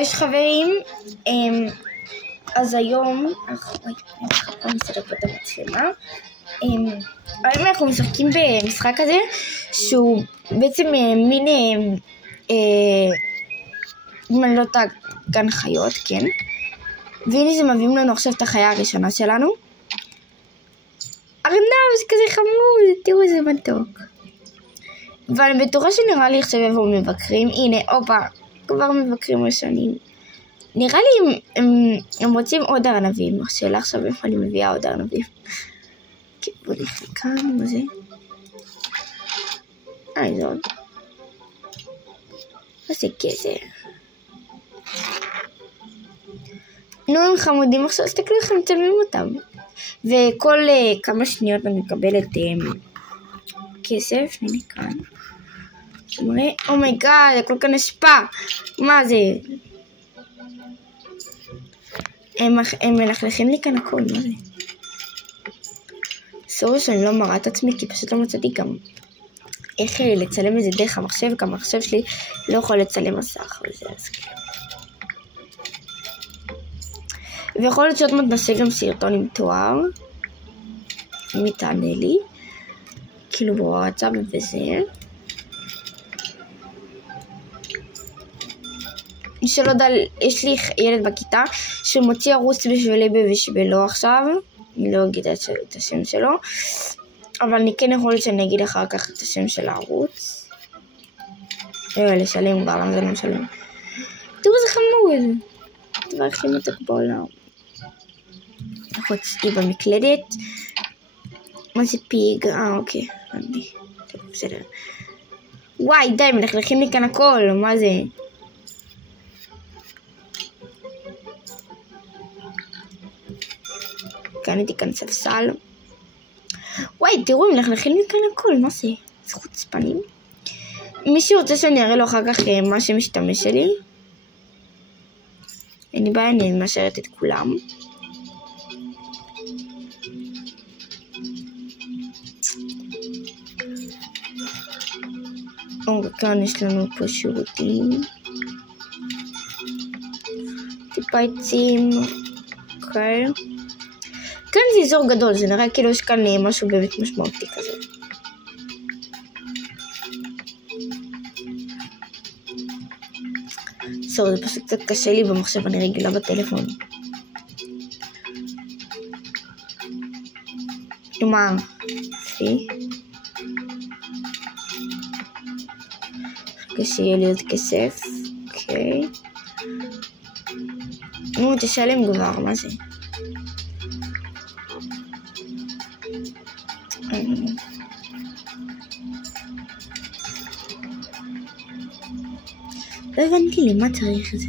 יש חברים, אז היום, אני אסתכל פה את המצלמה, היום אנחנו משחקים במשחק הזה, שהוא בעצם מין, אם אני לא טועה, גן חיות, כן? והנה זה מביאים לנו עכשיו את החיה הראשונה שלנו. ארנב, זה כזה חמוד, תראו איזה מתוק. ואני בטוחה שנראה לי עכשיו יבואו מבקרים, הנה, אופה, כבר מבקרים ראשונים. נראה לי הם רוצים עוד ארנבים, השאלה עכשיו איפה אני מביאה עוד ארנבים. כן, בוא נלך לכאן, מה זה? זה עוד. איזה גזר. נו, הם חמודים עכשיו, תסתכלו איך הם מצלמים אותם. וכל כמה שניות אני מקבלת כסף, הנה כאן. אומרי, אומייגאד, הכל כאן אשפה. מה זה? הם מלכלכים לי כאן הכל, מה זה? סורי שאני לא מראה את עצמי, כי פשוט לא מצאתי גם איך לצלם את זה דרך המחשב, כי המחשב שלי לא יכול לצלם מסך, וזה אז כאילו. ויכול להיות שעוד מעט נעשה גם סרטון עם תואר, אם היא תענה לי, כאילו בוואטסאפ וזה. מי שלא יודע, יש לי ילד בכיתה שמוציא ערוץ בשבילי ובשבילו עכשיו, אני לא אגיד את השם שלו, אבל אני כן יכול להיות שאני אגיד אחר כך את השם של הערוץ. לשלם כבר, למה זה לא משלם? תראו איזה חמוד, דבר הכי מתוק בעולם. אנחנו אצלי במקלדת. מה זה פיג? אוקיי, טוב, בסדר. וואי, די, מלכלכים לי כאן הכל, מה זה? קניתי כאן ספסל. וואי, תראו, מלכלכים לי כאן הכל, מה זה? זה חוצפנים. מי שרוצה שאני אראה לו אחר כך מה שמשתמש שלי, אין לי בעיה, אני מאשרת את כולם. כאן יש לנו פה שירותים. טיפה עצים. אוקיי. כאן זה אזור גדול, זה נראה כאילו יש כאן משהו באמת משמעותי כזה. זה פשוט קצת קשה לי במחשב, אני רגילה בטלפון. מה? פי? קשה יהיה לי עוד כסף. אוקיי. נו, תשלם כבר, מה זה? לא הבנתי לי, מה צריך את זה?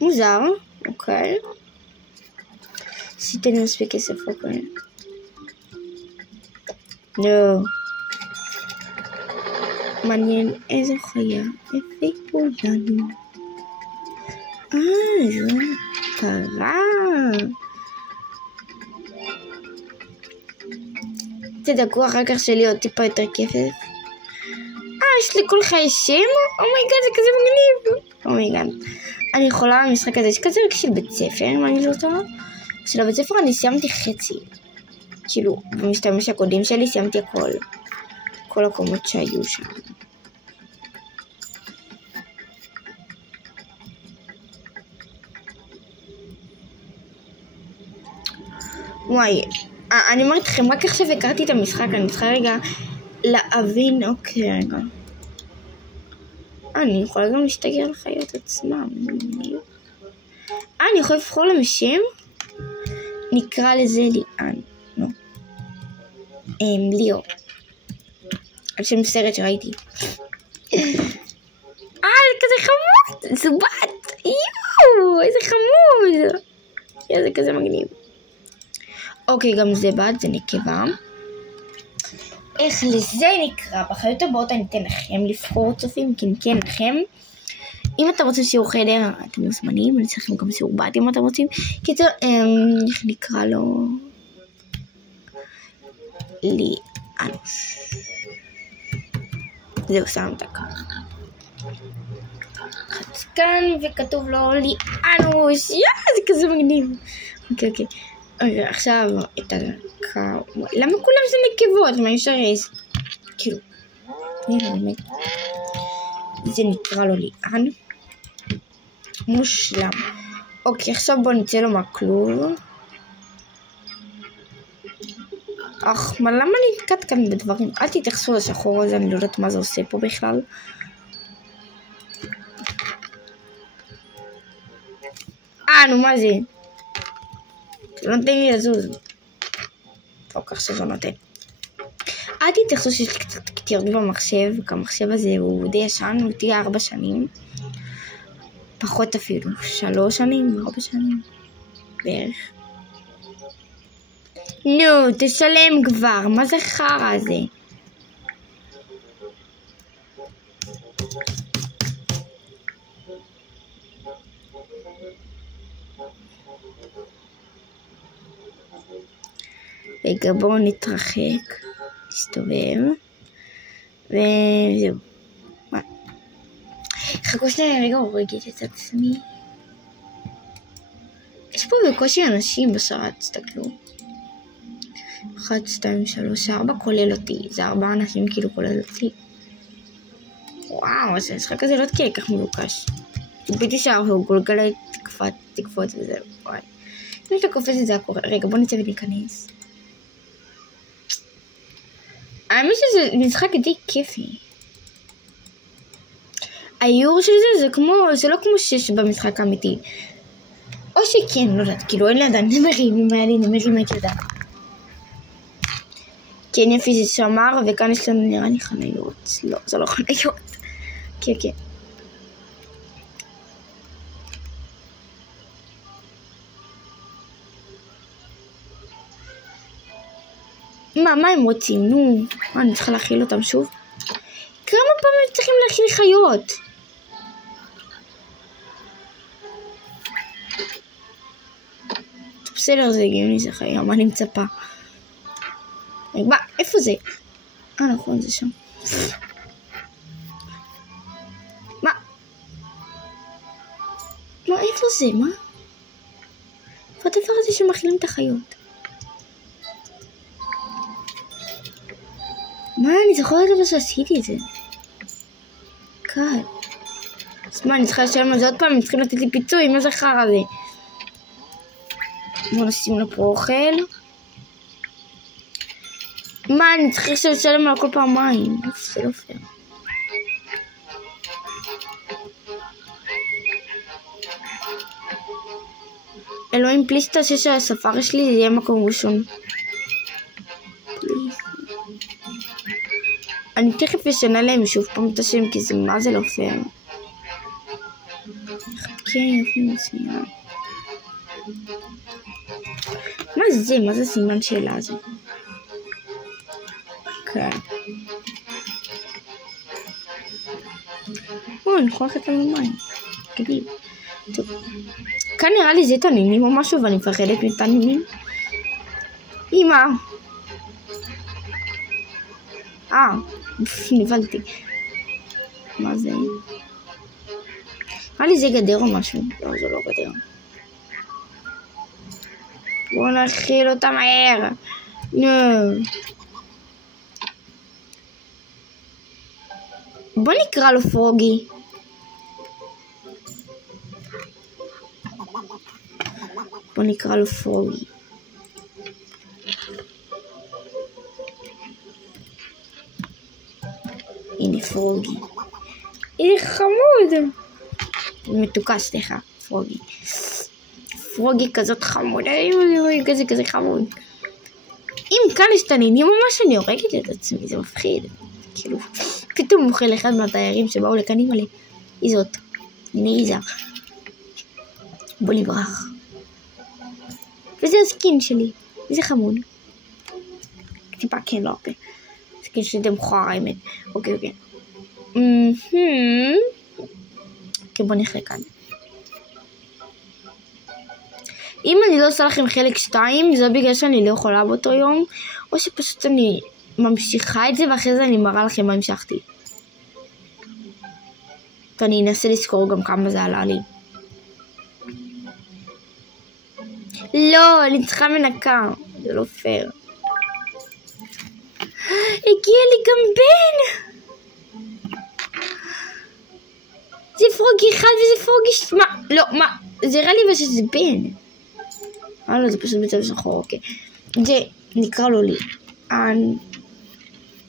מוזר, אוקיי. שיתן לי מספיק כסף, אוקיי. לא. מעניין איזה חיה הביאו לנו. זו קרה. תדאגו אחר כך שלי עוד טיפה יותר כסף. יש לי כל חי שם? אומייגאד, זה כזה מגניב. אומייגאד. אני יכולה במשחק הזה, יש כזה רק של בית ספר, אם אני לא טועה. של הבית ספר אני סיימתי חצי. כאילו, במשתמש הקודם שלי סיימתי הכל. כל הקומות שהיו שם. וואי, אני אומרת לכם, רק עכשיו הכרתי את המשחק, אני צריכה רגע להבין, אוקיי, רגע. אני יכולה גם להשתגר לחיות עצמם. אני יכולה לבחור לשם? נקרא לזה ליאן. לא. ליאו. על שם סרט שראיתי. זה כזה חמוד. זובת. יואו, איזה חמוד. זה כזה מגניב. אוקיי, גם זה בת, זה נקבה. איך לזה נקרא? בחיות הבאות אני אתן לכם לבחור צופים, כן לכם. אם אתם רוצים שיעור חדר, אתם מוזמנים, אני צריכים גם שיעור בת אם אתם רוצים. קיצור, איך נקרא לו? ליאנוש. זהו, שם את הכך. כאן וכתוב לו ליאנוש, זה כזה מגניב. אוקיי. עכשיו את למה כולם זה נקבות? מה אפשר כאילו, באמת. זה נקרא לו ליאן. מושלם. אוקיי, עכשיו בוא נצא לו מהכלוב. מה למה אני נתקעת כאן בדברים? אל תתייחסו לשחור הזה, אני לא יודעת מה זה עושה פה בכלל. נו מה זה? לא נותן לי לזוז. אוקיי, עכשיו לא נותן. אל תתייחסו שיש לי קצת קטיות במחשב, כי המחשב הזה הוא די ישן, הוא תהיה 4 שנים. פחות אפילו, 3 שנים, 4 שנים. בערך. נו, תשלם כבר, מה זה חרא הזה? רגע, בואו נתרחק, נסתובב, וזהו. חכו שנייה, רגע, הורגת את עצמי. יש פה בקושי אנשים בשרת, תסתכלו. 1, 2, 3, 4 כולל אותי, זה 4 אנשים כאילו כולל אותי. וואו, אז המשחק הזה לא תהיה כך מבוקש. ציפיתי שההוא גולגלי תקפוץ וזהו, וואי. אם אתה קופץ את זה הקורה, רגע בוא נצא וניכנס. האמת שזה משחק די כיפי. האיור של זה לא כמו שיש במשחק האמיתי. או שכן, לא יודעת, כאילו אין לידע נמרים, אם היה לי נמרים הייתי יודעת. כן יפי זה שמר, וכאן יש לנו נראה לי חניות. לא, זה לא חניות. כן. מה הם רוצים? נו, אני צריכה להכיל אותם שוב? כמה פעמים צריכים להכיל חיות? בסדר, זה הגיוני, זה חיה, מה אני מצפה? מה, איפה זה? נכון, זה שם. מה, איפה זה? מה? איפה הדבר הזה שמכילים את החיות? מה, אני זוכרת אבל שעשיתי את זה. קל. אז מה, אני צריכה לשלם על זה עוד פעם, אני צריכים לתת לי פיצוי, מה זה חרא זה? בואו נשים לו פה אוכל. מה, אני צריכה לשלם על כל פעמיים? זה לא פייר. אלוהים פליס תעשה שהספארי שלי זה יהיה מקום ראשון. אני תכף אשנה להם שוב פעם את השם, כי זה מה זה לא פייר. חכה יופי מצוין. מה זה? מה זה סימן שאלה הזה? כן. אני יכולה לתת לנו מים. קדיב. טוב. כאן נראה לי זה תנינים או משהו, ואני מפחדת מתנינים. אמא. נבלתי. מה זה? נראה לי זה גדר או משהו. לא, זה לא גדר. בואו נכיל אותה מהר. בוא נקרא לו פרוגי. בוא נקרא לו פרוגי. הנה פרוגי. הנה חמוד. מתוקה, סליחה, פרוגי. פרוגי כזאת חמוד. כזה חמוד. אם כאן יש תנינים ממש אני הורגת את עצמי, זה מפחיד. כאילו, פתאום מוכל אחד מהתיירים שבאו לכאן מלא. היא זאת. הנה איזה. בוא נברח. וזה הסקין שלי. איזה חמוד. טיפה כן לא הרבה. סקין שלי די מכוער האמת. אוקיי. אוקיי, בוא נחלק כאן. אם אני לא עושה לכם חלק 2, זה בגלל שאני לא יכולה באותו יום, או שפשוט אני ממשיכה את זה, ואחרי זה אני מראה לכם מה המשכתי. אני אנסה לזכור גם כמה זה עלה לי. לא, אני צריכה מנקה. זה לא פייר. הגיע לי גם בן! זה פרוגי אחד וזה פרוגי מה? לא, מה? זה נראה לי שזה בן. לא, זה פשוט בצבע שחור, אוקיי. זה נקרא לו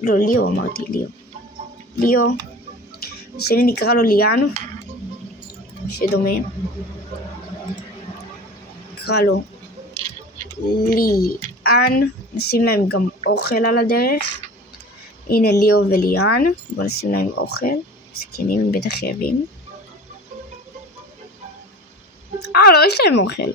לא, ליאו אמרתי, ליאו. שני נקרא לו ליאן. שדומה. נקרא לו ליאן. נשים להם גם אוכל על הדרך. הנה ליאו וליאן. בואו נשים להם אוכל. סכינים הם בטח חייבים. לא, יש להם אוכל.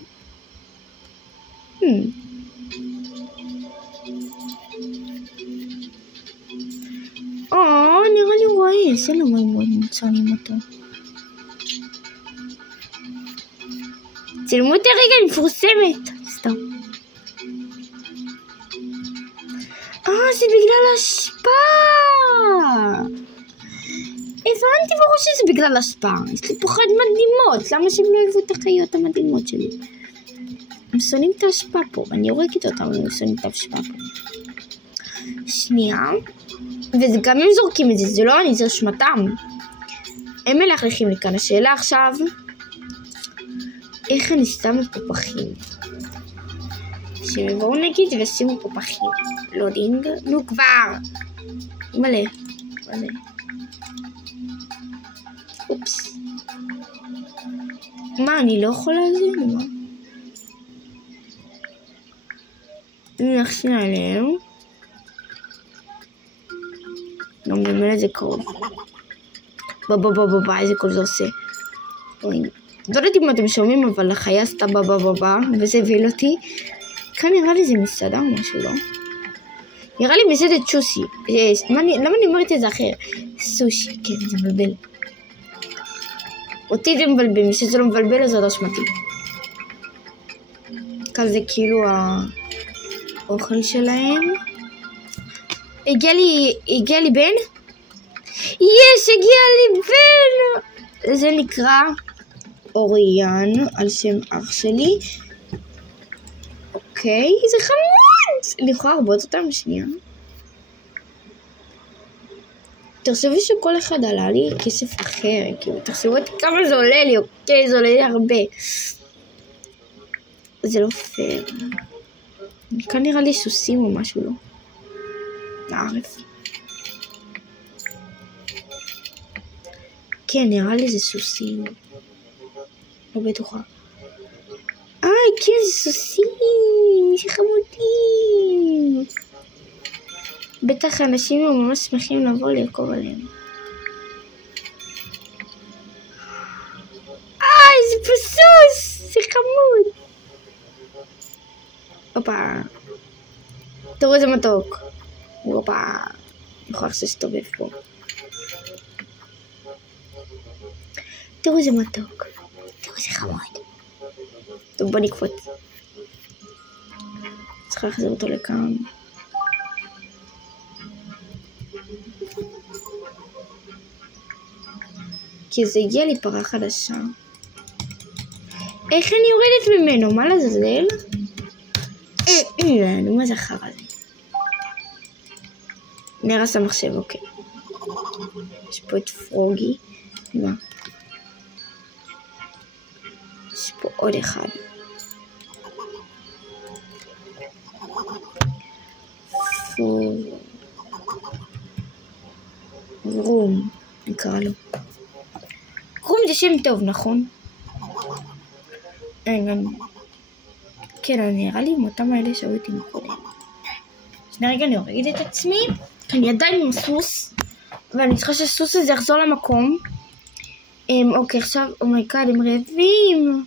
נראה לי הוא רואה. עשה לו מה מאוד מצלמים אותו. צילמו אותי רגע, אני מפורסמת. סתם. זה בגלל השפעה. הבנתי ברור שזה בגלל השפעה. יש לי פוחד מדהימות. למה שהם לא אוהבו את החיות המדהימות שלי? הם שונאים את ההשפעה פה. אני הורגת אותם, הם שונאים את ההשפעה פה. שנייה. וזה גם הם זורקים את זה. זה לא אני, זה אשמתם. הם מלכלכים לי כאן. השאלה עכשיו, איך אני שמה פופחים? שבואו נגיד ושימו פופחים. לודינג. נו כבר. מלא. אופס. מה, אני לא יכולה על זה? מה? אני נחשין עליהם. גם במילא זה קרוב. איזה קול זה עושה. לא יודעת אם אתם שומעים, אבל החיה עשתה וזה הביל אותי. כאן נראה לי זה מסעדה או משהו, לא? נראה לי מסעדת שושי. למה אני אומרת את זה אחר? סושי, כן, זה מבלבל. אותי זה מבלבל, מי שזה לא מבלבל אז זה אשמתי. כזה כאילו האוכל שלהם. הגיע לי בן? הגיע לי בן! זה נקרא אוריאן, על שם אח שלי. אוקיי, זה חמוד! אני יכולה להרבות אותם שנייה. תחשבי שכל אחד עלה לי כסף אחר, כאילו, תחשבו את כמה זה עולה לי, אוקיי, זה עולה לי הרבה. זה לא פייר. כאן נראה לי סוסים או משהו, לא? לערף. כן, נראה לי זה סוסים. לא בטוחה. כן, זה סוסים, שחמודים. בטח אנשים ממש שמחים לבוא לרכוב עליהם. זה פסוס, זה חמוד. הופה. תראו איזה מתוק. הופה. אני יכולה להסתובב פה. תראו איזה מתוק. תראו איזה חמוד. טוב, בוא נקפוץ. צריכה להחזיר אותו לכאן. כי זה הגיע לי פרה חדשה. איך אני יורדת ממנו? מה לזלזל? נו, מה זה אחר הזה? נרס המחשב, אוקיי. יש פה את פרוגי. מה? יש פה עוד אחד. רום, נקרא לו. רום זה שם טוב, נכון? כן, נראה לי עם אותם האלה שהיו איתי מקודם. שנייה רגע, אני הורגת את עצמי. אני עדיין עם סוס, ואני צריכה שהסוס הזה יחזור למקום. אוקיי, עכשיו, אומייגאד, הם רעבים.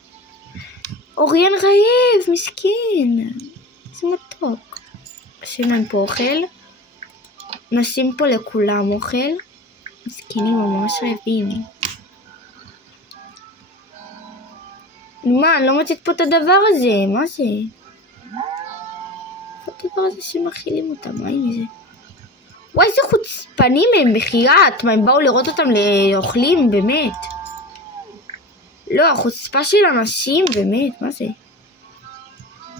אוריאן רעב, מסכן. זה מתוק. נשים להם פה אוכל. נשים פה לכולם אוכל. מסכנים, הם ממש רעבים. מה, אני לא מוצאת פה את הדבר הזה. מה זה? איפה הדבר הזה שמאכילים אותם? מה עם זה? וואי, איזה חוצפנים הם, בחייאת. מה, הם באו לראות אותם לאוכלים, באמת. לא, החוצפה של אנשים, באמת, מה זה?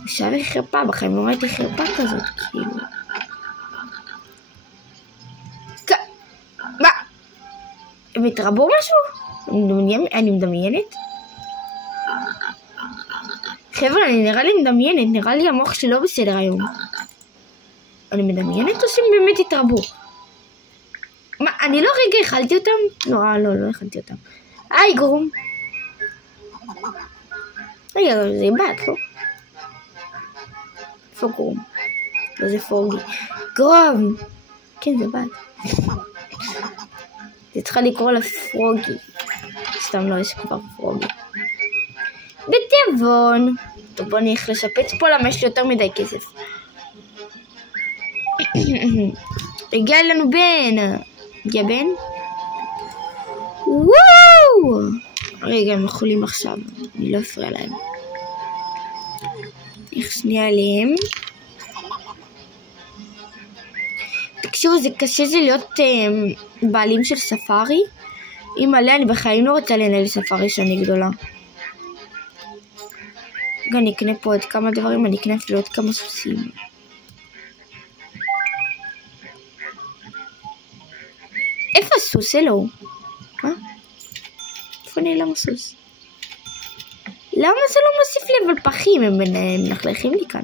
בושה וחרפה, בחיים לא ראיתי חרפה כזאת, כאילו. מה? הם התרבו משהו? אני מדמיינת? חבר'ה, אני נראה לי מדמיינת, נראה לי המוח שלא בסדר היום. אני מדמיינת או שהם באמת התרבו? מה, אני לא רגע אכלתי אותם? לא אכלתי אותם. היי, גרום. רגע, זה בת, לא? איפה גרום? לא, זה פורגי. גרום! כן, זה בת. זה צריכה לקרוא לה פרוגי. סתם לא, יש כבר פרוגי. בתיאבון. טוב, בוא נלך לשפץ פה, למה יש לי יותר מדי כסף. הגיע לנו בן. הגיע בן? וואו! רגע, הם יכולים עכשיו. אני לא אפריע להם. איך שנייה עליהם. תקשיבו, זה קשה זה להיות בעלים של ספארי. אם עליה, אני בחיים לא רוצה לנהל ספארי שאני גדולה. רגע, אני אקנה פה עוד כמה דברים, אני אקנה אפילו עוד כמה סוסים. איפה הסוס? אלו? מה? איפה נעלם הסוס? למה זה לא מוסיף לי אבל פחים? הם מנחלכים לי כאן.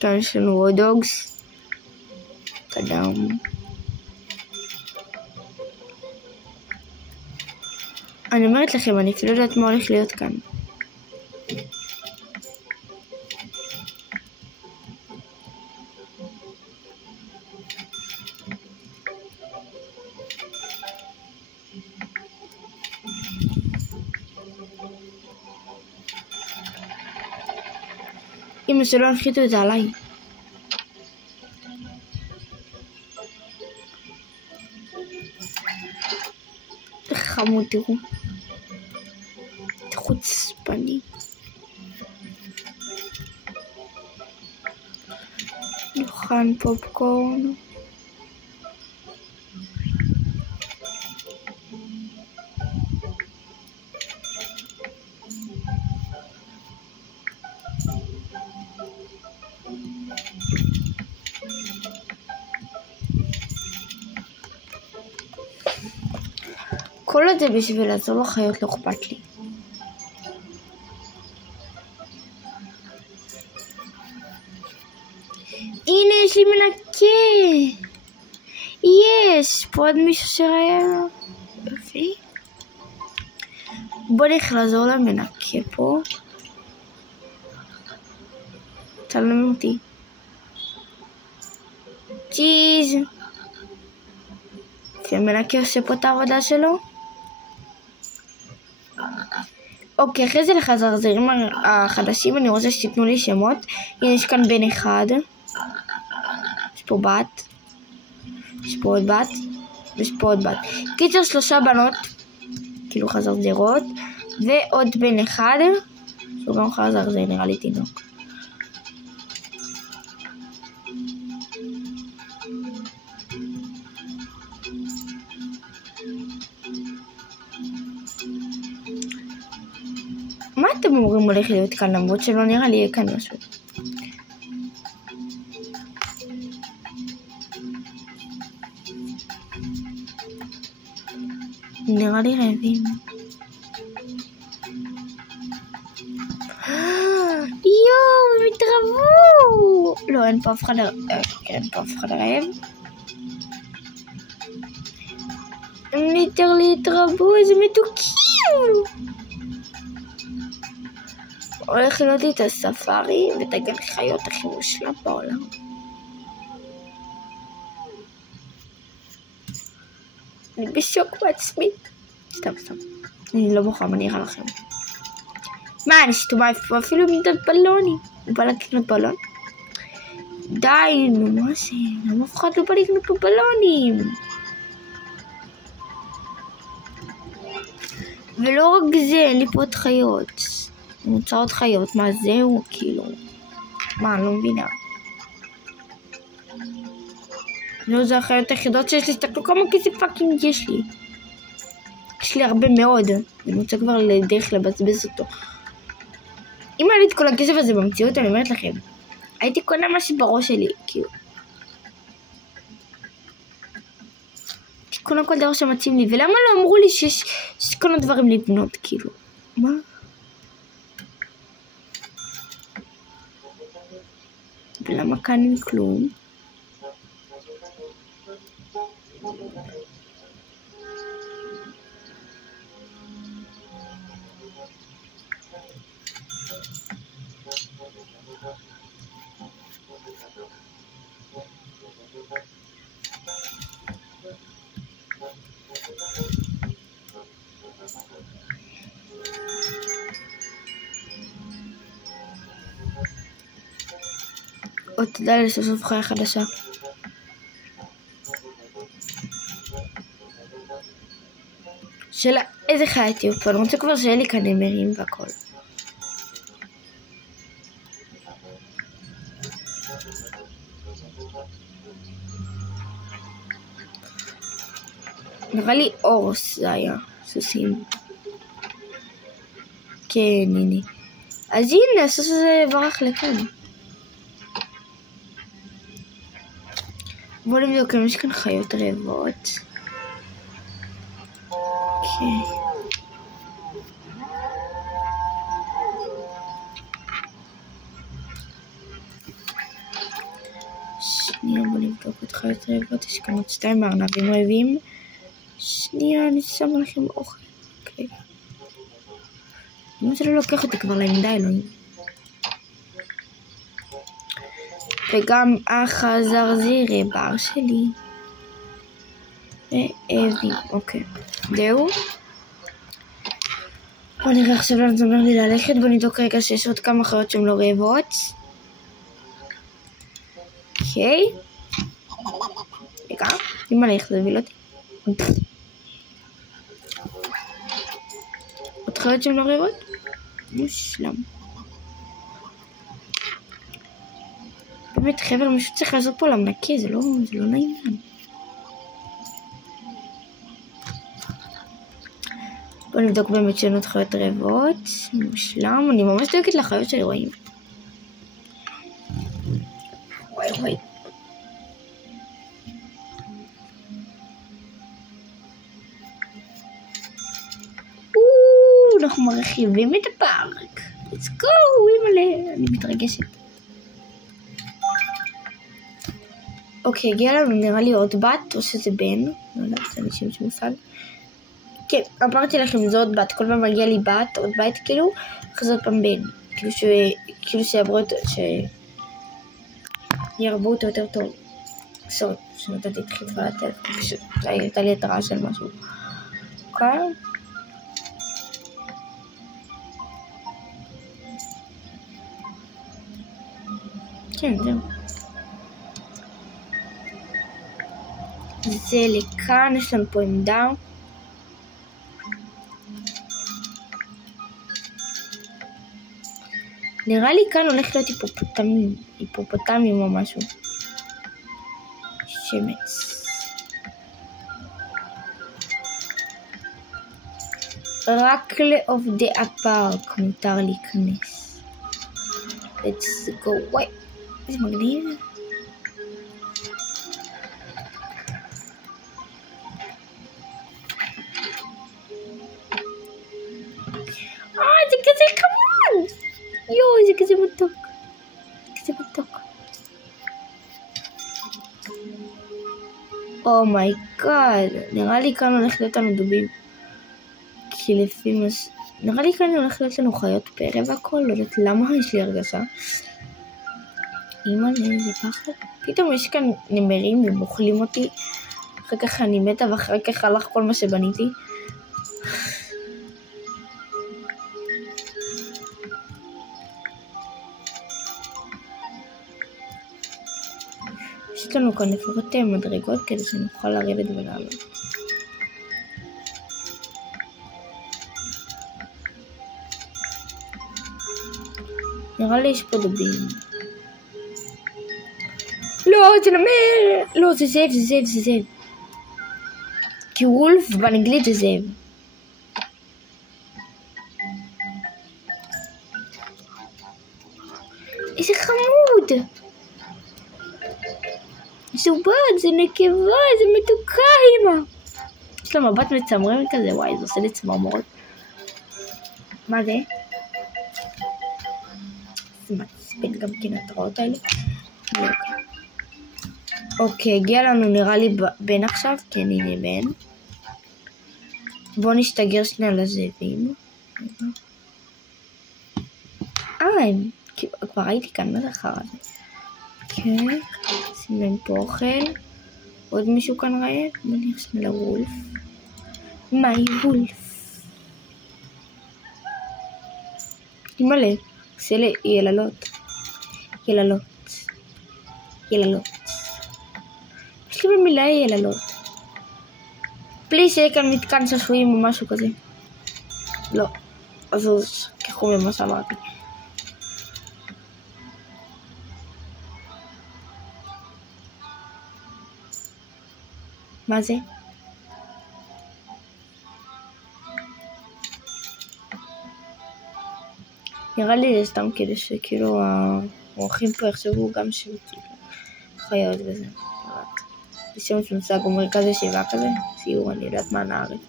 כאן יש לנו עוד דוגס. קדם. אני אומרת לכם, אני אפילו יודעת מה הולך להיות כאן. אמא שלא הנחיתו את זה עליי. חמוד, תראו. חוצפני. נאכל פופקורן. כל עוד זה בשביל לעזור לחיות לא אכפת לי. הנה, יש לי מנקה. יש פה עוד מישהו שראה. יופי. בוא נלך לעזור למנקה פה. צלם אותי. צ'יז. המנקה עושה פה את העבודה שלו. אוקיי, אחרי זה לחזרזרים החדשים אני רוצה שתיתנו לי שמות. הנה, יש כאן בן אחד. יש פה בת. יש פה עוד בת. יש פה עוד בת. קיצר 3 בנות. כאילו חזרזרות. ועוד בן אחד. שהוא גם חזרזר, נראה לי תינוק. מה אתם אומרים הולך להיות כאן, למרות שלא נראה לי יהיה כאן משהו? נראה לי רעבים. יואו, הם התרבו! לא, אין פה אף אחד רעב. הם ליטרלי התרבו, איזה מתוקים! הולך להיות את הספארי ואת הגן חיות הכי מושלם בעולם. אני בשוק בעצמי. סתם. אני לא בוכה, מה נראה לכם? מה, אני שטומה אפילו מידת בלונים. הוא בא לקנות בלון? די, נו, מה זה? למה אף אחד לא בא לקנות פה בלונים? ולא רק זה, אין לי פה עוד חיות. מוצאות חיות, מה זהו? כאילו, מה, אני לא מבינה. לא, זה החיות היחידות שיש לי, תסתכלו כמה כסף פאקינג יש לי. יש לי הרבה מאוד, אני רוצה כבר לדרך לבזבז אותו. אם היה לי את כל הכסף הזה במציאות, אני אומרת לכם, הייתי קונה משהו בראש שלי, כאילו. הייתי קונה כל דבר שמתאים לי, ולמה לא אמרו לי שיש כל הדברים לבנות, כאילו? מה? ולמה כאן אין כלום? עוד תודה לסוף סוף חיה חדשה. שאלה, איזה חיה תהיו פה? אני רוצה כבר שיהיה לי כאן נמרים והכל. נראה לי אורס זה היה, סוסים. כן, הנה. אז הנה, הסוס הזה ברח לכאן. בואו נבדוק אם יש כאן חיות רעבות. אוקיי. שנייה, בואו נבדוק את חיות רעבות. יש כאן עוד 2 ארנבים רעבים. שנייה, אני שמה לכם אוכל. אוקיי. אני לא לוקח אותי כבר לעמדה, אלוהים. וגם החזרזיר בר שלי. אוקיי. זהו. בוא נראה עכשיו לאן זה אומר לי ללכת. בוא נבדוק רגע שיש עוד כמה חיות שהן לא רעבות. אוקיי. רגע, אם אני איך זה הוביל אותי. עוד חיות שהן לא רעבות? מושלם. באמת חבר, מישהו צריך לעשות פה למנקה, זה לא נעים. בואו נבדוק באמת שאין עוד חיות רעבות. מושלם, אני ממש דואגת לחיות שלי, רואים. וואי. אנחנו מרחיבים את הפארק. let's go, אימא'לה, אני מתרגשת. אוקיי, הגיע לנו נראה לי עוד בת, או שזה בן. לא יודעת, זה אנשים שמפעל. כן, אמרתי לכם, זה עוד בת. כל פעם מגיע לי בת, עוד בית, כאילו, אחרי זה עוד פעם בן. כאילו שיעברו אותו, שירבו אותו יותר טוב. סורי, שנתתי את חיפה לטלפון, פשוט הייתה לי התראה של משהו. אוקיי? כן, זהו. זה לכאן, יש לנו פה עמדה. נראה לי כאן הולך להיות היפופוטמים או משהו. שמץ. רק לעובדי הפארק מותר להיכנס. let's go. וואי, איזה מגניב. זה כזה חמוד. יואו, זה כזה מתוק. מי גאד, נראה לי כאן הולך להיות לנו דובים. כי לפי נראה לי כאן הולך להיות לנו חיות פרא והכל, לא יודעת למה יש לי הרגשה. אימא'לה, זה פחד. פתאום יש כאן נמרים והם אוכלים אותי. אחר כך אני מתה ואחר כך הלך כל מה שבניתי. יש לנו כאן לפחות מדרגות כדי שנוכל לרדת ולעלות. נראה לי יש פה דובים. לא, זה נמר! לא, זה זאב, זה זאב, זה זאב. כי וולף באנגלית זה זאב. איזה חמוד! זה בת, זה נקבה, זה מתוקה אמא. יש לה מבט מצמרם כזה, וואי, זה עושה לי צמרמורת. מה זה? זה מעצבן גם כן התראות האלה. אוקיי, הגיע לנו נראה לי בן עכשיו, כן הנה בן. בואו נשתגר שנייה לזאבים. כבר הייתי כאן, מה זה אחר הזה? כן, שים להם פה אוכל. עוד מישהו כאן רעב? בוא נראה שנייה לוולף. מי וולף. מלא, עושה לי יללות. יללות. יללות. יש לי במילה יללות. בלי שיהיה כאן מתקן שעשועים או משהו כזה. לא. אז ככו ממה שאמרתי. מה זה? נראה לי זה סתם כדי שכאילו האורחים פה יחשבו גם שהם כאילו חיות וזה. בשם מושג או מרכז ישיבה כזה, סיור, אני יודעת מה נערת.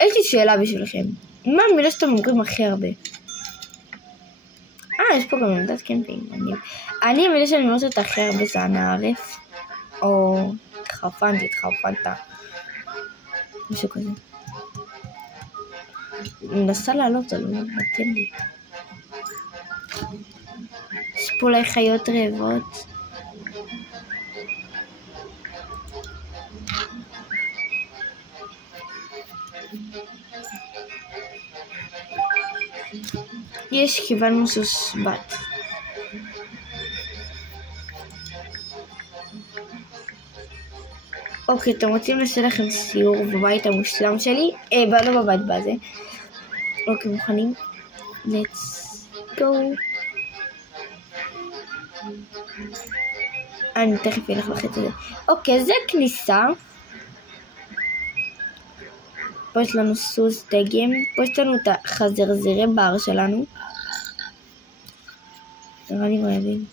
יש לי שאלה בשבילכם. מה המילה שאתם אומרים הכי הרבה? יש פה גם עמדת קמפינג. אני המילה שאני אומרת אותה הכי הרבה זה הנערף, או התחרפנת. משהו כזה. מנסה לעלות, אבל לא נתן לי. יש פה אולי חיות רעבות. יש קיבלנו סוס בת. אוקיי, אתם רוצים לעשות לכם סיור בבית המושלם שלי? לא בבית בזה. אוקיי, מוכנים? Let's go. אני תכף אלך לחץ את זה. אוקיי, זה כניסה. פה יש לנו סוס דגם. פה יש לנו את החזרזירי בר שלנו. נראה לי רעבים.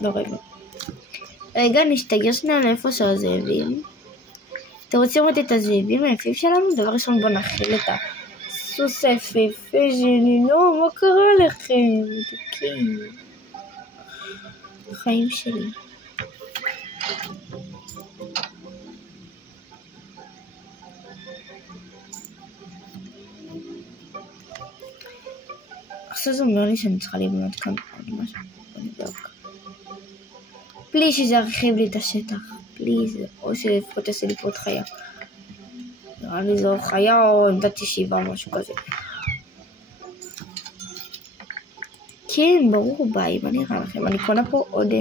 לא רעבים. רגע, נשתגר שנייה לאיפה של הזאבים. אתם רוצים לראות את הזאבים היפים שלנו? דבר ראשון בוא נכיל את הסוס היפהפה שלי. לא, מה קרה לכם? מתוקים. החיים שלי. עכשיו זה אומר לי שאני צריכה לבנות כאן עוד משהו. בוא נבדוק. בלי שזה ירחיב לי את השטח. פליז. או שלפחות יעשה לי פה עוד חיה. נראה לי זו חיה או עמדת ישיבה או משהו כזה. כן, ברור ביי. מה נראה לכם? אני קונה פה עוד...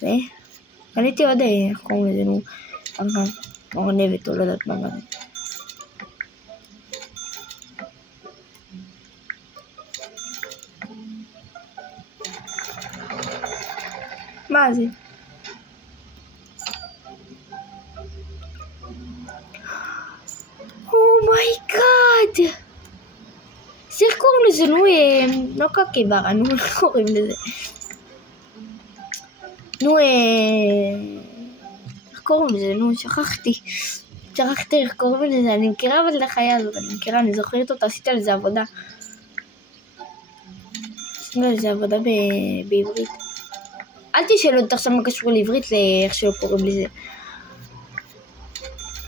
זה? קניתי עוד... איך קוראים לזה? נו... ארנבת או לא יודעת מה זה. מה זה? אומייגאד! זה איך קוראים לזה? נו, לא קקיברה, נו, איך קוראים לזה? נו, איך קוראים לזה? נו, שכחתי איך קוראים לזה. אני מכירה אבל לחיה הזאת, אני זוכרת אותה, עשית על זה עבודה. עשית על זה עבודה בעברית. אל תשאלו אותך עכשיו מה קשור לעברית לאיך שלא קוראים לזה.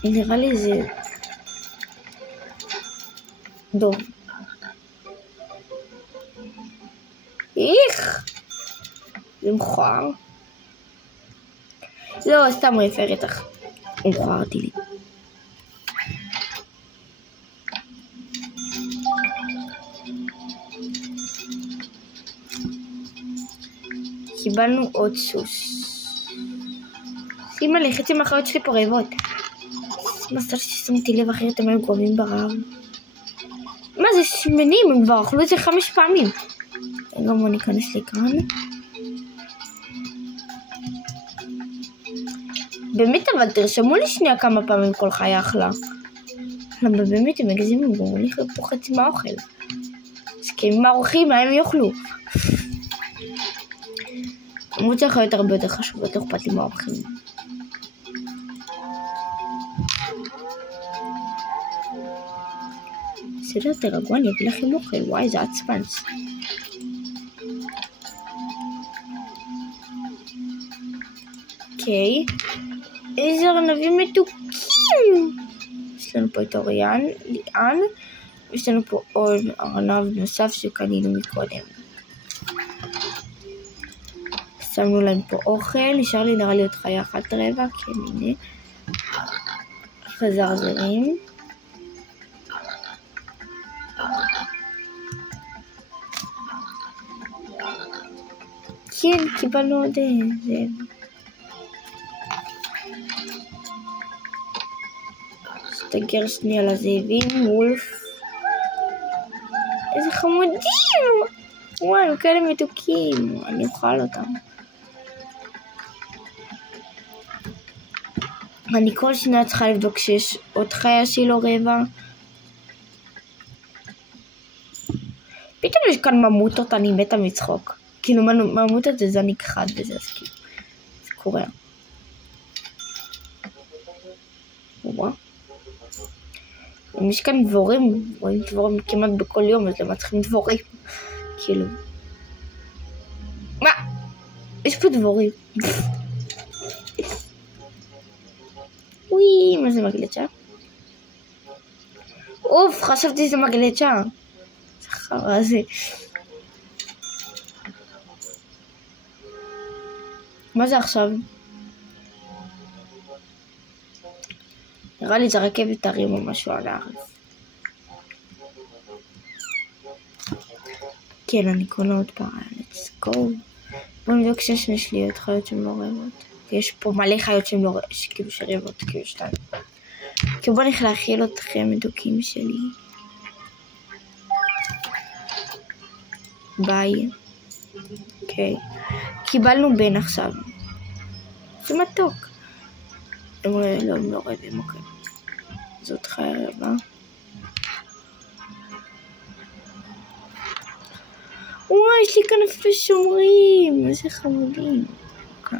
נראה לי זה... דוב. איך? זה מכוער. לא, סתם רפר איתך. מכוערתי לי. קיבלנו עוד סוס. שימה לי, חצי מהחיות שלי פה רעבות. מזל ששמתי לב אחרת הם היו גורמים ברעב. מה זה שמנים? הם כבר אכלו את זה 5 פעמים. גם בוא ניכנס לכאן. באמת, אבל תרשמו לי שנייה כמה פעמים כל חיה אכלה. למה באמת הם מגזימים, גם הוליך לפה חצי מהאוכל. אז כי הם האורחים, מה הם יאכלו? כמות של חיות הרבה יותר חשובות, לא אכפת לי מהאורחים. בסדר, תרגעו, אני אביא לכם אוכל, וואי, זה עצבן. אוקיי. איזה ארנבים מתוקים! יש לנו פה את אוריאן, ליאן, ויש לנו פה עוד ארנב נוסף שקנינו מקודם. שמנו להם פה אוכל, נשאר לי נראה להיות חיה אחת רבע, כן, הנה. חזרזרים. כן, קיבלנו עוד זאב. תגר שנייה לזאבים, וולף. איזה חמודים! וואי, הם כאלה מתוקים. אני אוכל אותם. אני כל שנייה צריכה לבדוק שיש עוד חיה שהיא לא רבע. פתאום יש כאן ממוטות, אני מתה מצחוק. כאילו ממוטות זה זניק אחד וזה, אז כאילו. זה קורה. וואה. יש כאן דבורים, רואים דבורים כמעט בכל יום, אז למה צריכים דבורים? כאילו. מה? יש פה דבורים. וואי, מה זה מגלצ'ה? אוף, חשבתי שזה מגלצ'ה. זה חרא זה. מה זה עכשיו? נראה לי זה רכבת הרים או משהו על הארץ. כן, אני קונה עוד פרה, let's go. בואו נבדוק שיש לי עוד חיות שהן לא רעבות. יש פה מלא חיות שהן לא כאילו שרעבות, כאילו 2. כי בואו נלך להכיל אתכם מדוקים שלי. ביי. אוקיי. קיבלנו בן עכשיו. זה מתוק. הם לא רעבים, אוקיי. זאת חיה רעבה. וואי, יש לי כנפי שומרים. איזה חמודים. אוקיי.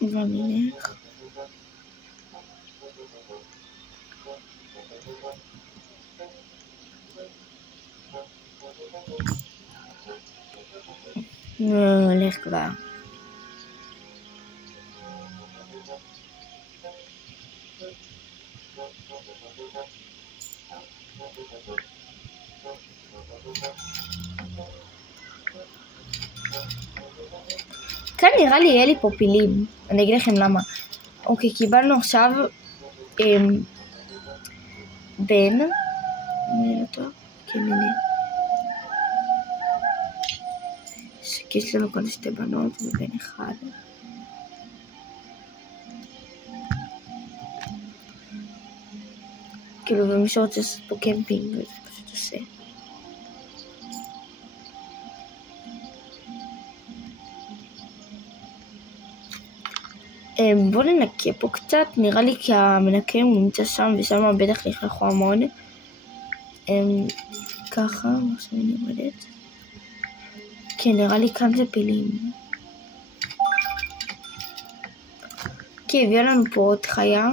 ונלך. הולך כבר. כאן נראה לי יהיה לי פה פילים. אני אגיד לכם למה. אוקיי, קיבלנו עכשיו בן. מעניין אותו. כן, הנה. יש לנו כאן 2 בנות ובן אחד. כאילו, ומי שרוצה לעשות פה קמפינג, וזה פשוט עושה. בואו ננקה פה קצת, נראה לי כי המנקה הוא נמצא שם, ושם בטח נכלכו המון. ככה, עכשיו אני עומדת. כן, נראה לי כאן זה פילים. כן, הביא לנו פה עוד חיה.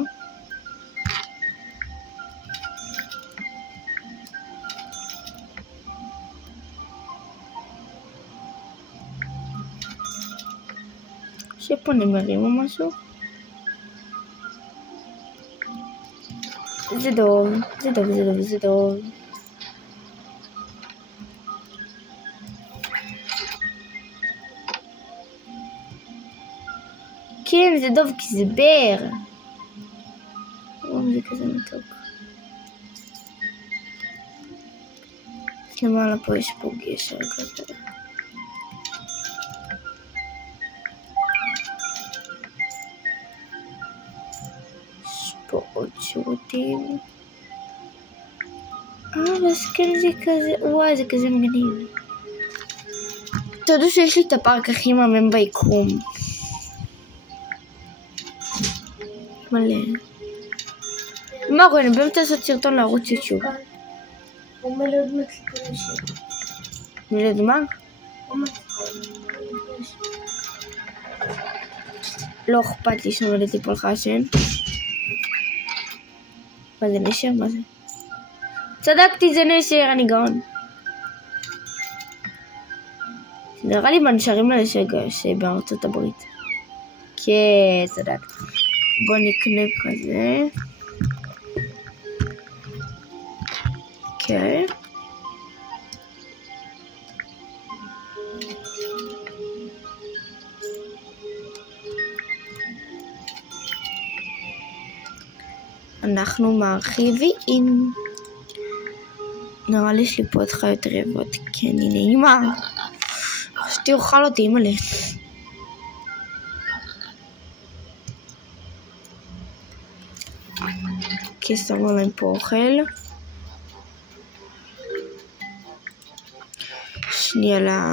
שפה נמרים או משהו. זה דוב, זה דוב, זה דוב, זה דוב. כן, זה דוב כי זה בר. זה כזה מתוק. למעלה פה יש פה גשר כזה. שירותים. אז כן זה כזה, וואי זה כזה מגניב. תודו שיש לי את הפארק הכי מהמם ביקום. מלא. מה רואים? באמת לעשות סרטון לערוץ יוטיוב. הוא מלא עוד מקסיפון לשיר. מלא מה? לא אכפת לי שעומדת ליפול לך השן. מה זה נשר? מה זה? צדקתי, זה נשר, אני גאון. נראה לי בנשרים האלה שבארצות הברית. כן, צדקתי. בוא נקנה כזה. כן. אנחנו מרחיבים. נראה לי יש לי פה עוד חיות רעבות. כן, הנה אמא. חשבתי אוכל אותי, אמא'לה. כי שמו להם פה אוכל. שנייה לה...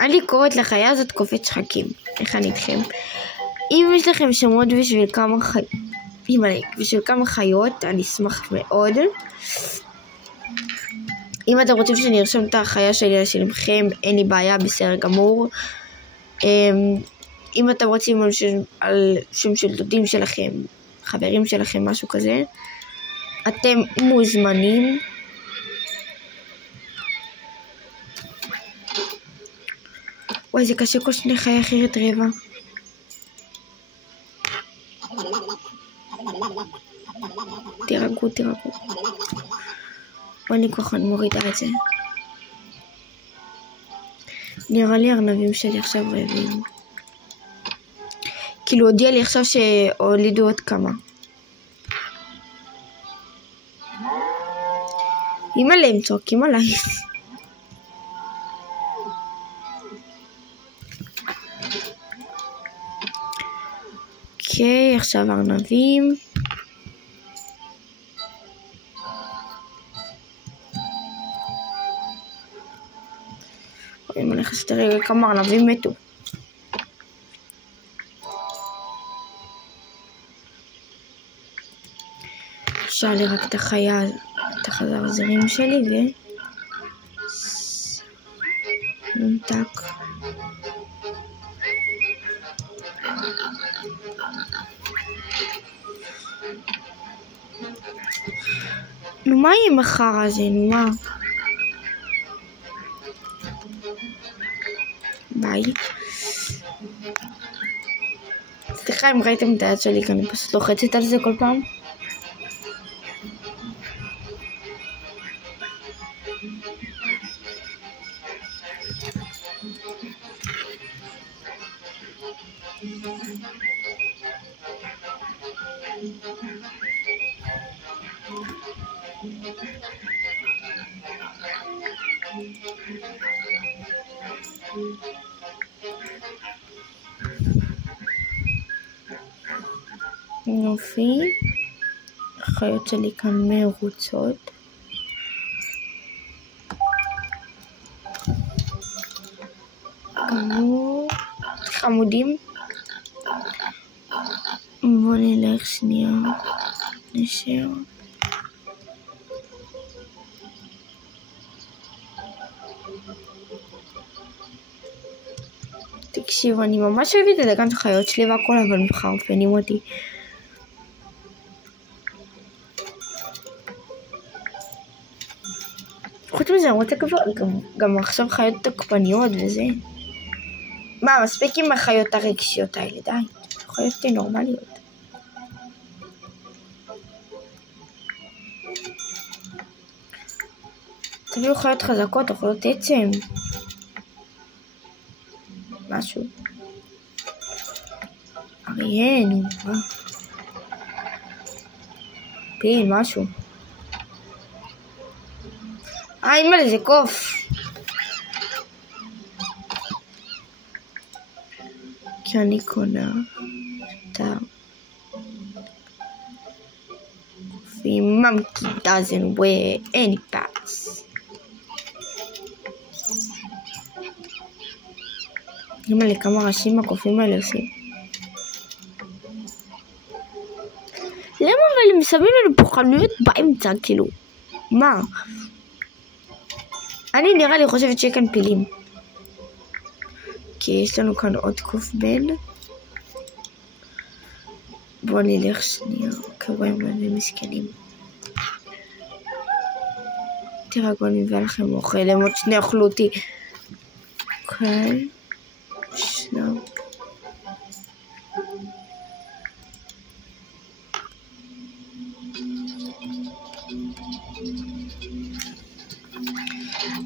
אני קוראת לחיה הזאת קופץ שחקים. איך אני איתכם? אם יש לכם שמות בשביל כמה חיות, אני אשמח מאוד. אם אתם רוצים שאני ארשום את החיה שלי על שלמכם, אין לי בעיה, בסדר גמור. אם אתם רוצים על שם של דודים שלכם, חברים שלכם, משהו כזה, אתם מוזמנים. וואי, זה קשה כל שני חיה אחרת רבע. תירגעו. וואי, אני ככה מורידה את זה. נראה לי הארנבים שלי עכשיו רעבים. כאילו הודיע לי עכשיו שהולידו עוד כמה. אמא'לה, הם צועקים עליי. אוקיי, עכשיו ארנבים. אני נכנסת לרגע כמה ארנבים מתו. אפשר לי רק את החיה, את החזרים שלי נמתק. נו מה יהיה מחר הזה? נו מה? ביי. סליחה אם ראיתם את היד שלי, כי אני פשוט לוחצת על זה כל פעם. יופי, החיות שלי כאן מרוצות. כמו חמודים. בוא נלך שנייה, נשאר. תקשיב, אני ממש אוהבת את הגן החיות שלי והכל, אבל מחרפנים אותי. חוץ מזה, אני רוצה גם עכשיו חיות תקפניות וזה. מה, מספיק עם החיות הרגשיות האלה, די. חיות נורמליות. תביאו חיות חזקות, אוכלות עצם. משהו. אריה, נו, מה? פיל, משהו. אימא'לה, זה קוף. כי אני קונה את monkey doesn't wear any pants. נראה לי כמה ראשים הקופים האלה עושים. למה אבל הם שמים לנו פה חנויות באמצע, כאילו? מה? אני נראה לי חושבת שיהיה כאן פילים. כי יש לנו כאן עוד קוף בן. בואו נלך שנייה. קוראים לנו מסכנים. תירגעו, אני מביא לכם אוכל. הם עוד שני אוכלו אותי. אוקיי. שנייה.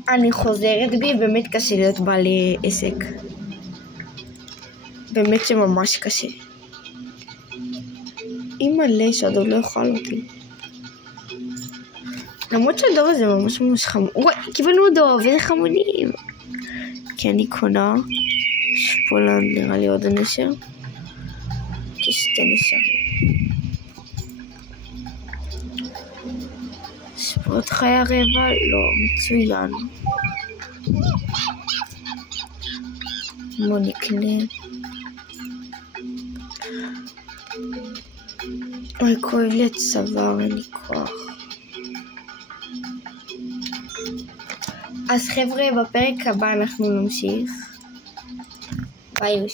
אני חוזרת בי, באמת קשה להיות בעלי עסק. באמת שממש קשה. אימא'לה שהדוב לא יאכל אותי. למרות שהדוב הזה ממש ממש חמוד. וואי, קיבלנו דוב, איזה חמודים. כי אני קונה. יש פה נראה לי עוד הנשר. יש שתי נשרים. יש פה עוד חיה רבע? לא, מצוין. בוא נקנה. אוי, כואב לי הצוואר, אין לי כוח. אז חבר'ה, בפרק הבא אנחנו נמשיך. ביי.